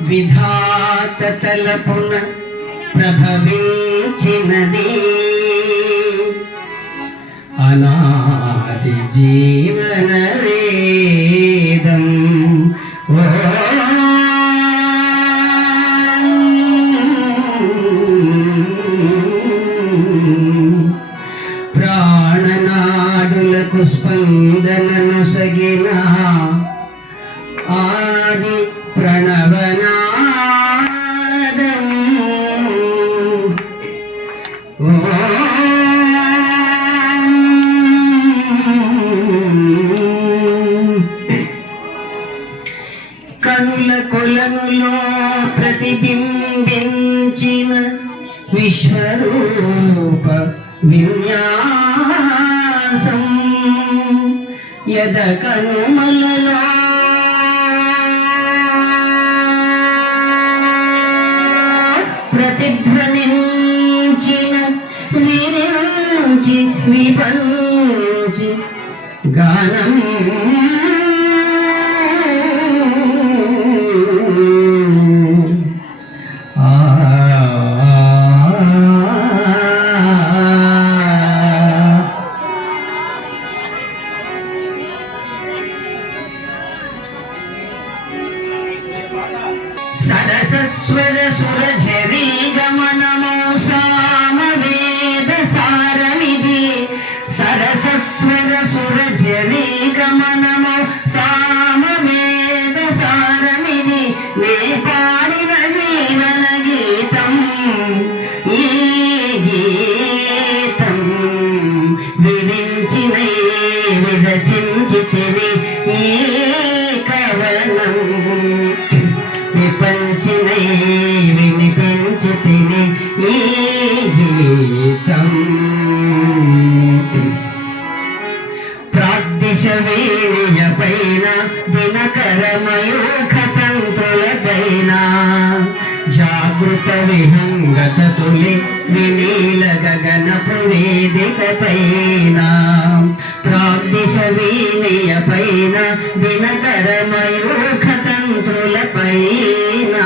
విధాత తలపున ప్రభవించినది. అనాది జీవన వేదం. ఓ ప్రాణనాడులకు స్పందనను సగిన కనుల ప్రతిబింబించిన విశ్వరూప విన్యాసం. యద కనుమలలో ప్రతిధ్వనించిన విరించి విపంచి గానం সুরে সুরে জেরি పైన దినకరమయూఖతంత్రుల పైన జాగృత విహంగత తొలి వినీల గగనపు వేదిక పైన ప్రాగ్దిశ వీణియ పైన దినకరమయూఖతంత్రుల పైన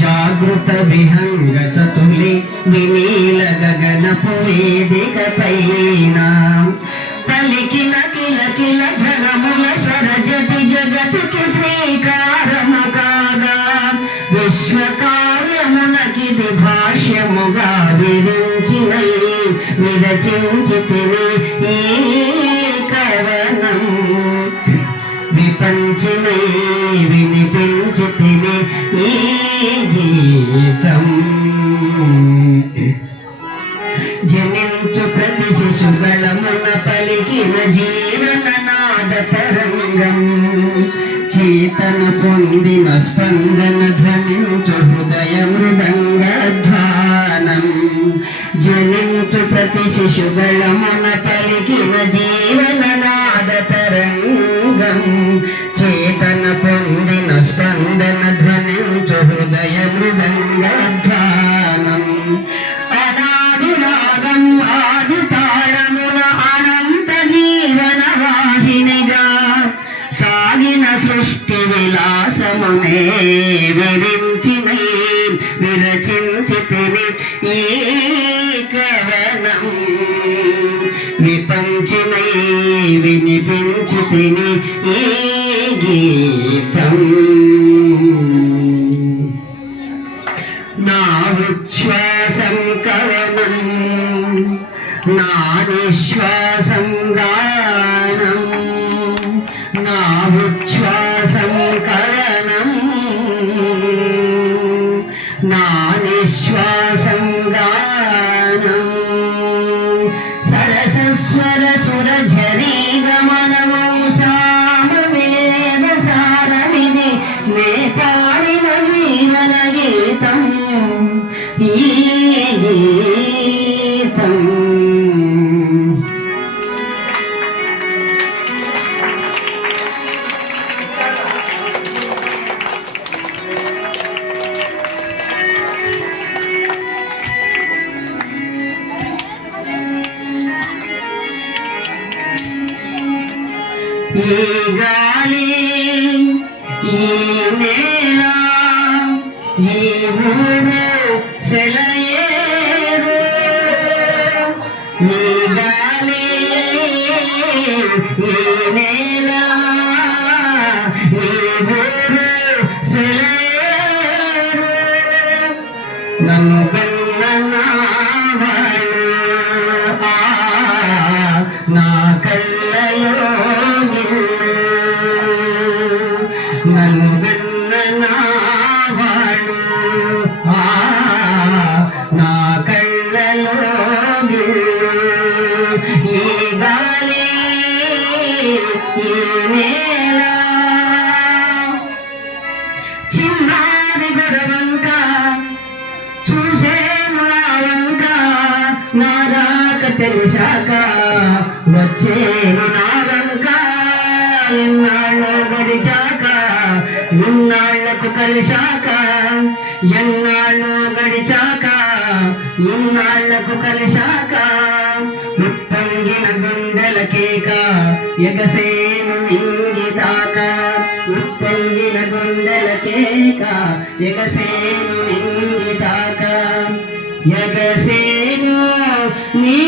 జాగృత విహంగత తొలి వినీల గగనపు వేదిక విరచించితిని ఈ కవనం విపంచినై వినిపించితిని ఈ గీతం. జనించు ప్రతి శిశు శిశుగళమున పలికిన జీవన నాద తరంగం. చేతన పొందిన స్పందన ధ్వనించు జనించు ప్రతి శిశుగళమున పలికిన జీవన నాద తరంగం. చేతన పొందిన స్పందన ధ్వనించు హృదయ మృదంగధ్వానం అనాది రాగం ఆది తాళమున అనంత జీవన వాహినిగా సాగిన సృష్టి విలాసమునే విరిం వినిపించితిని ఈ గీతం. నా ఉచ్ఛ్వాసం కవనం నా నిశ్వాసం గానం నా ఉచ్ఛ్వాసం కరణం నా నిశ్వాసం ఈ గాలి ఈ నేల ఈ ఊరు సెలయేరు. ఈ గాలి ఈ చిన్నారి గురవంక చూసేను ఆ నా రాక తెలిసాక వచ్చేను నా వంక ఎన్నాళ్ళు గడిచాక ఇన్నాళ్ళకు కలిశాక ఎన్నాళ్ళు గడిచాక ఇన్నాళ్ళకు కలిశాక ఉత్తంగిన గుండెల కేక ఎగసేను ఇంగిదాక ఉత్తంగిన మండలకేక యగసేను నిందితాక యగసేను నీ